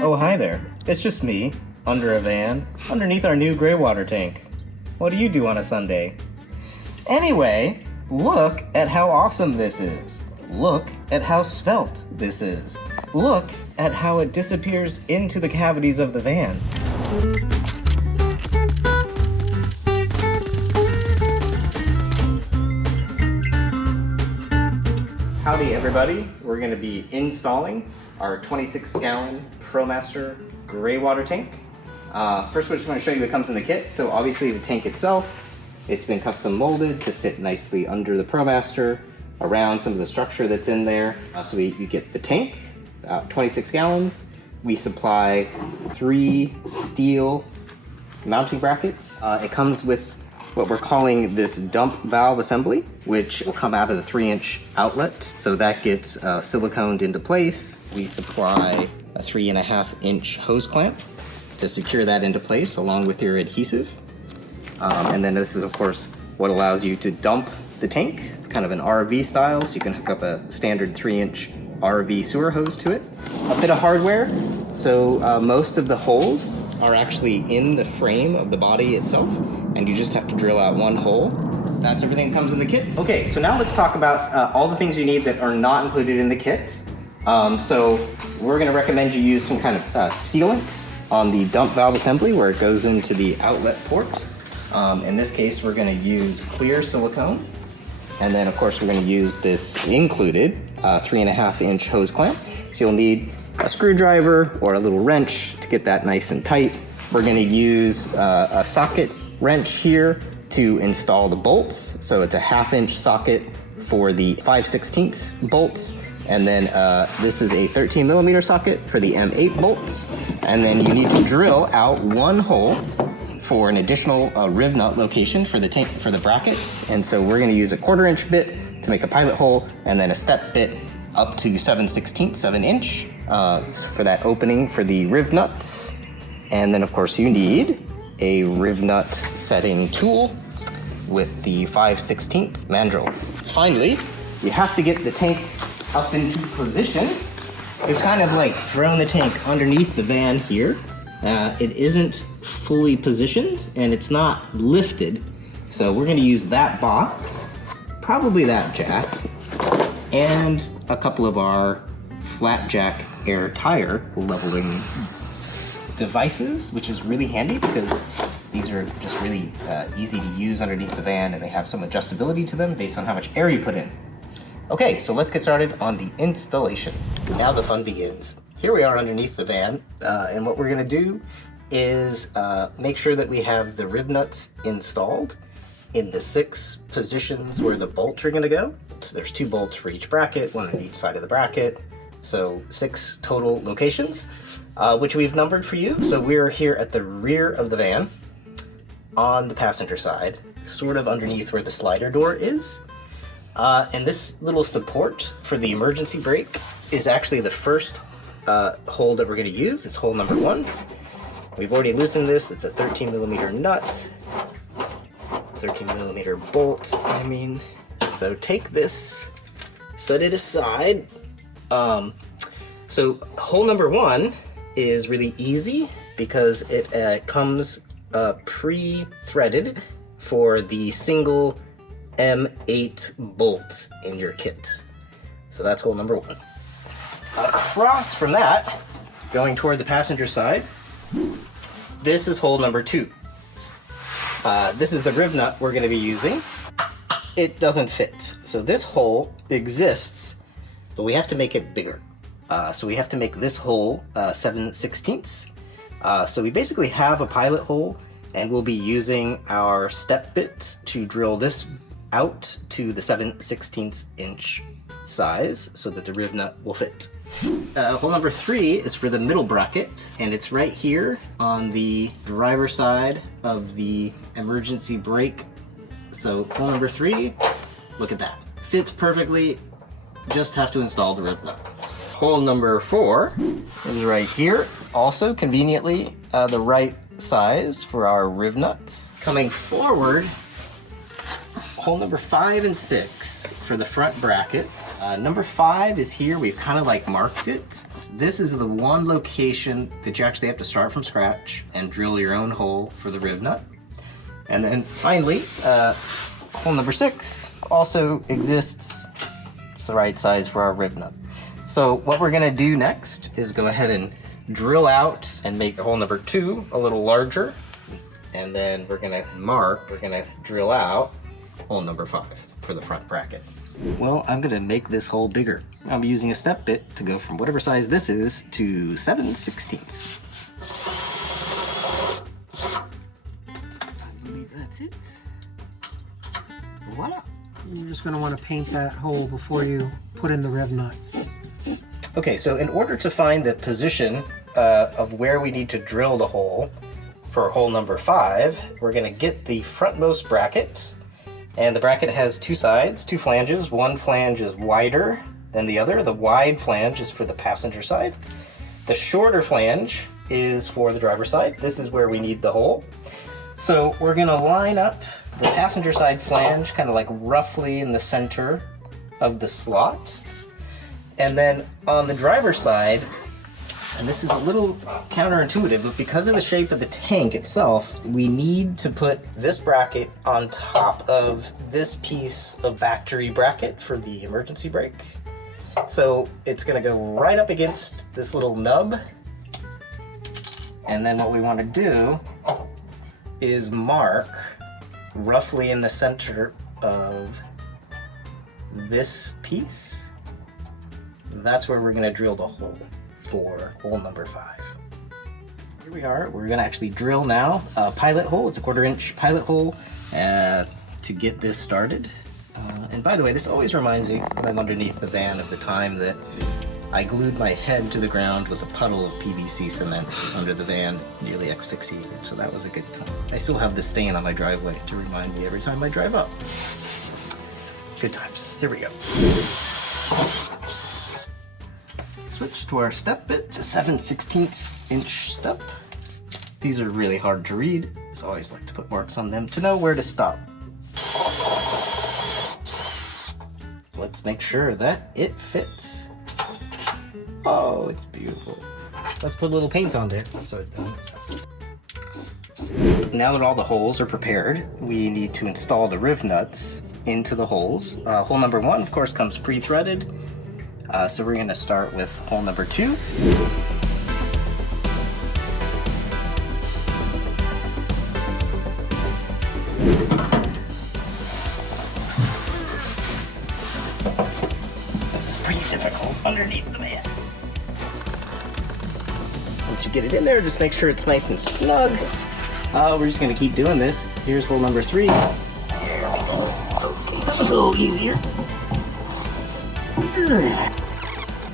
Oh, hi there. It's just me, under a van, underneath our new gray water tank. What do you do on a Sunday? Anyway, look at how awesome this is. Look at how svelte this is. Look at how it disappears into the cavities of the van. Howdy everybody, we're going to be installing our 26-gallon Promaster gray water tank. First we're just going to show you what comes in the kit. So obviously the tank itself, it's been custom molded to fit nicely under the Promaster, around some of the structure that's in there. So you get the tank, 26 gallons. We supply 3 steel mounting brackets. It comes with what we're calling this dump valve assembly, which will come out of the 3-inch outlet. So that gets siliconed into place. We supply a 3.5-inch hose clamp to secure that into place along with your adhesive. And then this is of course what allows you to dump the tank. It's kind of an RV style, so you can hook up a standard 3-inch RV sewer hose to it. A bit of hardware. So most of the holes are actually in the frame of the body itself, and you just have to drill out one hole. That's everything that comes in the kit. Okay, so now let's talk about all the things you need that are not included in the kit. So we're gonna recommend you use some kind of sealant on the dump valve assembly where it goes into the outlet port. In this case, we're gonna use clear silicone. And then of course, we're gonna use this included 3.5-inch hose clamp. So you'll need a screwdriver or a little wrench to get that nice and tight. We're gonna use a socket wrench here to install the bolts. So it's a 1/2-inch socket for the 5/16 bolts. And then this is a 13mm socket for the M8 bolts. And then you need to drill out one hole for an additional riv nut location for the tank, for the brackets. And so we're gonna use a 1/4-inch bit to make a pilot hole, and then a step bit up to 7/16 for that opening for the riv nut. And then of course you need a riv nut setting tool with the 5/16 mandrel. Finally, you have to get the tank up into position. We've kind of like thrown the tank underneath the van here. It isn't fully positioned and it's not lifted. So we're gonna use that box, probably that jack, and a couple of our flat jack air tire leveling devices, which is really handy because these are just really easy to use underneath the van, and they have some adjustability to them based on how much air you put in. Okay, so let's get started on the installation. Now the fun begins. Here we are underneath the van, and what we're gonna do is make sure that we have the riv nuts installed in the 6 positions where the bolts are gonna go. So there's 2 bolts for each bracket, 1 on each side of the bracket. So 6 total locations, which we've numbered for you. So we're here at the rear of the van, on the passenger side, sort of underneath where the slider door is. And this little support for the emergency brake is actually the first hole that we're gonna use. It's hole number 1. We've already loosened this. It's a 13mm nut, 13mm bolt, I mean. So take this, set it aside. So hole number 1 is really easy because it comes pre-threaded for the single M8 bolt in your kit. So that's hole number 1. Across from that, going toward the passenger side, this is hole number 2. This is the riv nut we're going to be using. It doesn't fit. So this hole exists, but we have to make it bigger. So we have to make this hole 7/16. So we basically have a pilot hole, and we'll be using our step bit to drill this out to the 7/16 size so that the riv nut will fit. Hole number 3 is for the middle bracket, and it's right here on the driver's side of the emergency brake. So hole number 3, look at that. Fits perfectly, just have to install the riv nut. Hole number 4 is right here, also conveniently the right size for our riv nut. Coming forward hole number 5 and 6 for the front brackets. Number 5 is here. We've kind of like marked it. This is the one location that you actually have to start from scratch and drill your own hole for the rib nut. And then finally, hole number 6 also exists. It's the right size for our rib nut. So what we're gonna do next is go ahead and drill out and make hole number 2 a little larger. And then we're gonna drill out hole number 5 for the front bracket. Well, I'm gonna make this hole bigger. I'm using a step bit to go from whatever size this is to 7/16. I believe that's it. Voila. You're just going to want to paint that hole before you put in the rib nut. Okay, so in order to find the position of where we need to drill the hole for hole number 5, we're going to get the frontmost bracket. And the bracket has 2 sides, 2 flanges. One flange is wider than the other. The wide flange is for the passenger side. The shorter flange is for the driver's side. This is where we need the hole. So we're going to line up the passenger side flange kind of like roughly in the center of the slot. And then on the driver's side, and this is a little counterintuitive, but because of the shape of the tank itself, we need to put this bracket on top of this piece of factory bracket for the emergency brake. So it's gonna go right up against this little nub. And then what we wanna do is mark roughly in the center of this piece. That's where we're gonna drill the hole for hole number 5. Here we are. We're gonna actually drill now a pilot hole. It's a 1/4 inch pilot hole to get this started. And by the way, this always reminds me when I'm underneath the van of the time that I glued my head to the ground with a puddle of PVC cement under the van, nearly asphyxiated, so that was a good time. I still have the stain on my driveway to remind me every time I drive up. Good times. Here we go. Switch to our step bit, to 7/16 inch step. These are really hard to read, so I always like to put marks on them to know where to stop. Let's make sure that it fits. Oh, it's beautiful. Let's put a little paint on there so it doesn't. Now that all the holes are prepared, we need to install the rib nuts into the holes. Hole number 1, of course, comes pre-threaded. So we're going to start with hole number 2. This is pretty difficult underneath the van. Once you get it in there, just make sure it's nice and snug. We're just going to keep doing this. Here's hole number 3. There we go. That's a little easier.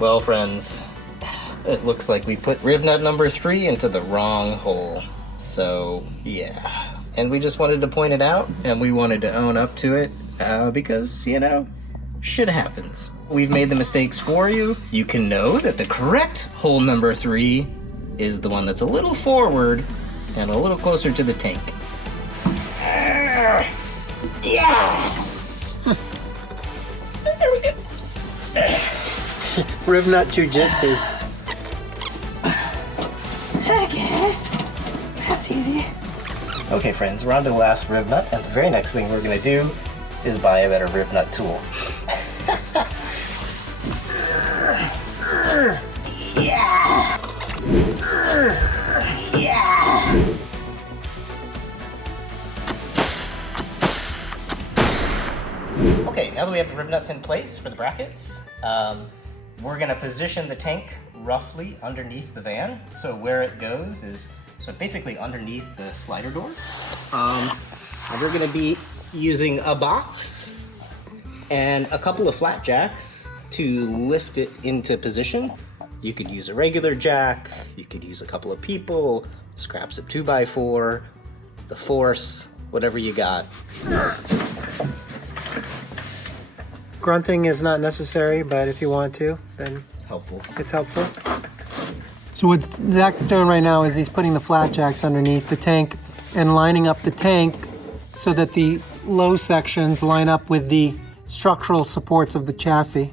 Well, friends, it looks like we put rib nut number 3 into the wrong hole. So, yeah. And we just wanted to point it out, and we wanted to own up to it, because, you know, shit happens. We've made the mistakes for you. You can know that the correct hole number 3 is the one that's a little forward and a little closer to the tank. Yes! There we go. Rib nut jujitsu. Okay, that's easy. Okay, friends, we're on to the last rib nut, and the very next thing we're gonna do is buy a better rib nut tool. Yeah. Yeah. Okay, now that we have the rib nuts in place for the brackets, we're gonna position the tank roughly underneath the van. So where it goes is basically underneath the slider door. And we're gonna be using a box and a couple of flat jacks to lift it into position. You could use a regular jack, you could use a couple of people, scraps of 2x4, the force, whatever you got. Grunting is not necessary, but if you want to, then Helpful. it's helpful. So what Zach's doing right now is he's putting the flat jacks underneath the tank and lining up the tank so that the low sections line up with the structural supports of the chassis.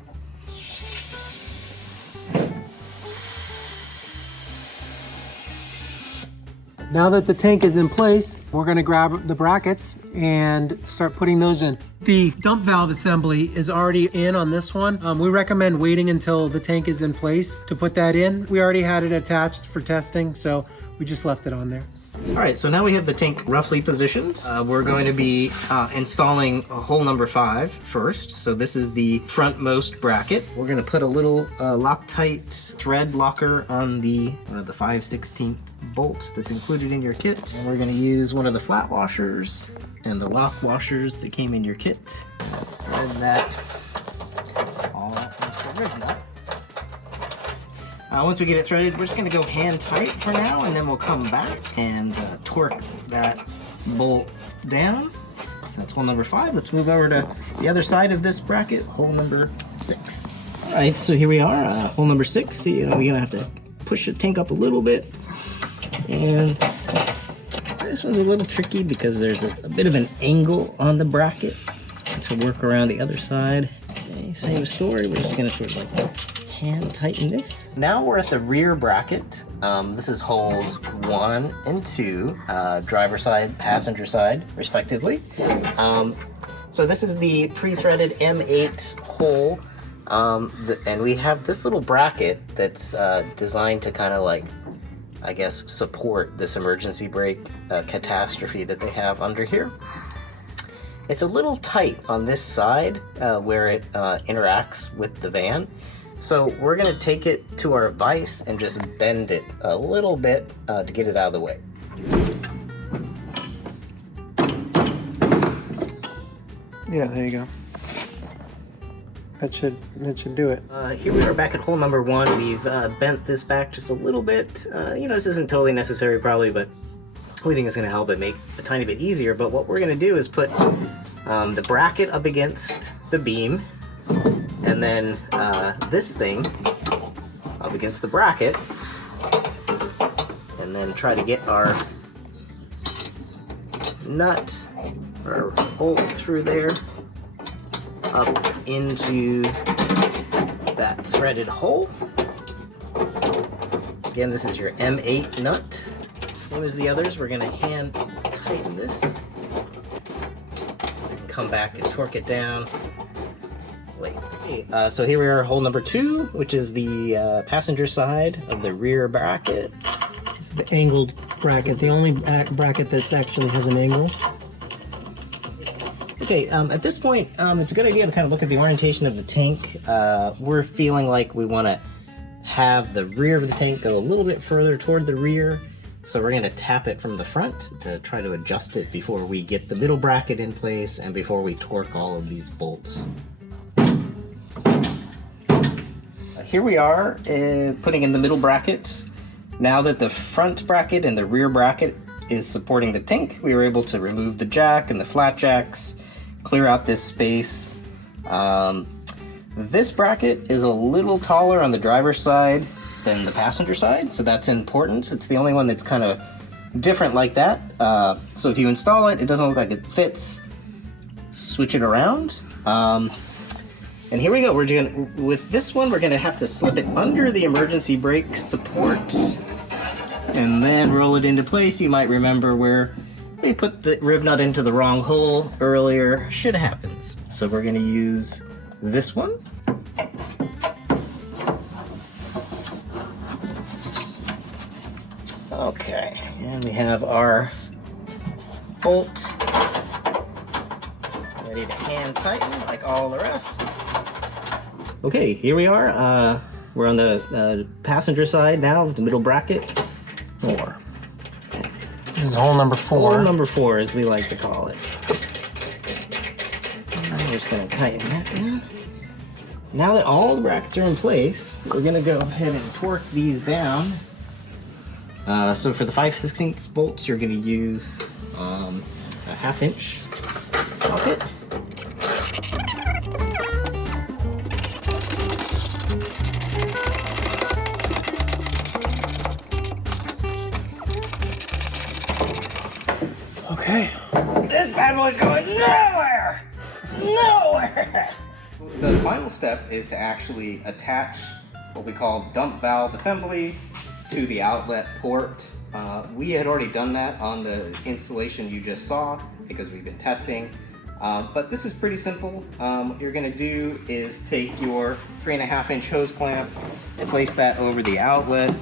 Now that the tank is in place, we're going to grab the brackets and start putting those in. The dump valve assembly is already in on this one. We recommend waiting until the tank is in place to put that in. We already had it attached for testing, so we just left it on there. All right, so now we have the tank roughly positioned. We're going to be installing hole number 5 first. So this is the frontmost bracket. We're going to put a little Loctite thread locker on the 5/16 bolt that's included in your kit. And we're going to use one of the flat washers and the lock washers that came in your kit. Thread that all up into the rib nut. Once we get it threaded, we're just going to go hand tight for now, and then we'll come back and torque that bolt down. So that's hole number 5. Let's move over to the other side of this bracket, hole number 6. All right, so here we are, hole number 6. See, we're going to have to push the tank up a little bit. And this one's a little tricky because there's a bit of an angle on the bracket. To work around the other side. Okay, same story. We're just going to sort of like hand tighten this. Now we're at the rear bracket. This is holes 1 and 2, driver side, passenger side, respectively. So this is the pre-threaded M8 hole, and we have this little bracket that's designed to kind of like, I guess, support this emergency brake catastrophe that they have under here. It's a little tight on this side where it interacts with the van. So we're going to take it to our vise and just bend it a little bit to get it out of the way. Yeah, there you go. That should do it. Here we are back at hole number 1. We've bent this back just a little bit. This isn't totally necessary probably, but we think it's going to help it make a tiny bit easier. But what we're going to do is put the bracket up against the beam, and then this thing up against the bracket, and then try to get our nut or bolt through there up into that threaded hole. Again, this is your M8 nut. Same as the others, we're going to hand tighten this and come back and torque it down. Wait. So here we are, hole number 2, which is the passenger side of the rear bracket. This is the angled bracket, the only bracket that actually has an angle. Okay, at this point, it's a good idea to kind of look at the orientation of the tank. We're feeling like we want to have the rear of the tank go a little bit further toward the rear. So we're going to tap it from the front to try to adjust it before we get the middle bracket in place and before we torque all of these bolts. Here we are putting in the middle brackets. Now that the front bracket and the rear bracket is supporting the tank, we were able to remove the jack and the flat jacks, clear out this space. This bracket is a little taller on the driver's side than the passenger side, so that's important. It's the only one that's kind of different like that. So if you install it, it doesn't look like it fits. Switch it around. And here we go. With this one, we're gonna have to slip it under the emergency brake support and then roll it into place. You might remember where we put the rib nut into the wrong hole earlier. Shit happens. So we're gonna use this one. Okay, and we have our bolt ready to hand tighten like all the rest. Okay, here we are. We're on the passenger side now of the middle bracket. 4. This is hole number 4. Hole number 4, as we like to call it. I'm just going to tighten that down. Now that all the brackets are in place, we're going to go ahead and torque these down. So for the 5/16 bolts, you're going to use a 1/2 inch socket. Okay. this bad boy's going nowhere! Nowhere! The final step is to actually attach what we call the dump valve assembly to the outlet port. We had already done that on the installation you just saw because we've been testing. But this is pretty simple. What you're going to do is take your 3.5-inch hose clamp and place that over the outlet.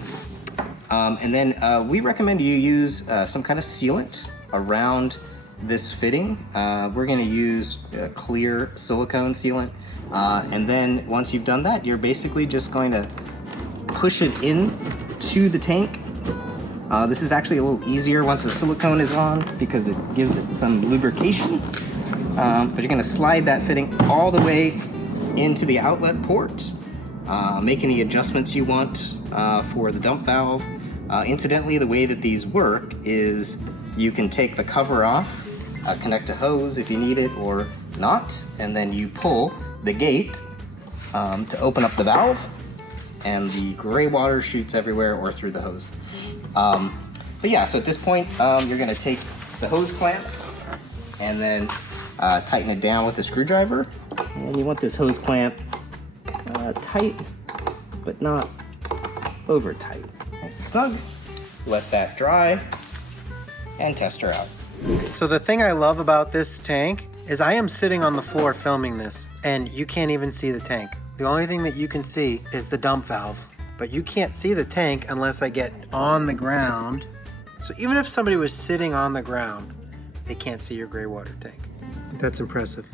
And then we recommend you use some kind of sealant around this fitting. We're going to use clear silicone sealant. And then once you've done that, you're basically just going to push it in to the tank. This is actually a little easier once the silicone is on because it gives it some lubrication. But you're going to slide that fitting all the way into the outlet port. Make any adjustments you want for the dump valve. Incidentally, the way that these work is you can take the cover off, connect a hose if you need it or not, and then you pull the gate to open up the valve, and the gray water shoots everywhere or through the hose. But yeah, so at this point, you're going to take the hose clamp and then tighten it down with a screwdriver. And you want this hose clamp tight, but not over tight. Nice and snug. Let that dry and test her out. So the thing I love about this tank is I am sitting on the floor filming this and you can't even see the tank. The only thing that you can see is the dump valve, but you can't see the tank unless I get on the ground. So even if somebody was sitting on the ground, they can't see your gray water tank. That's impressive.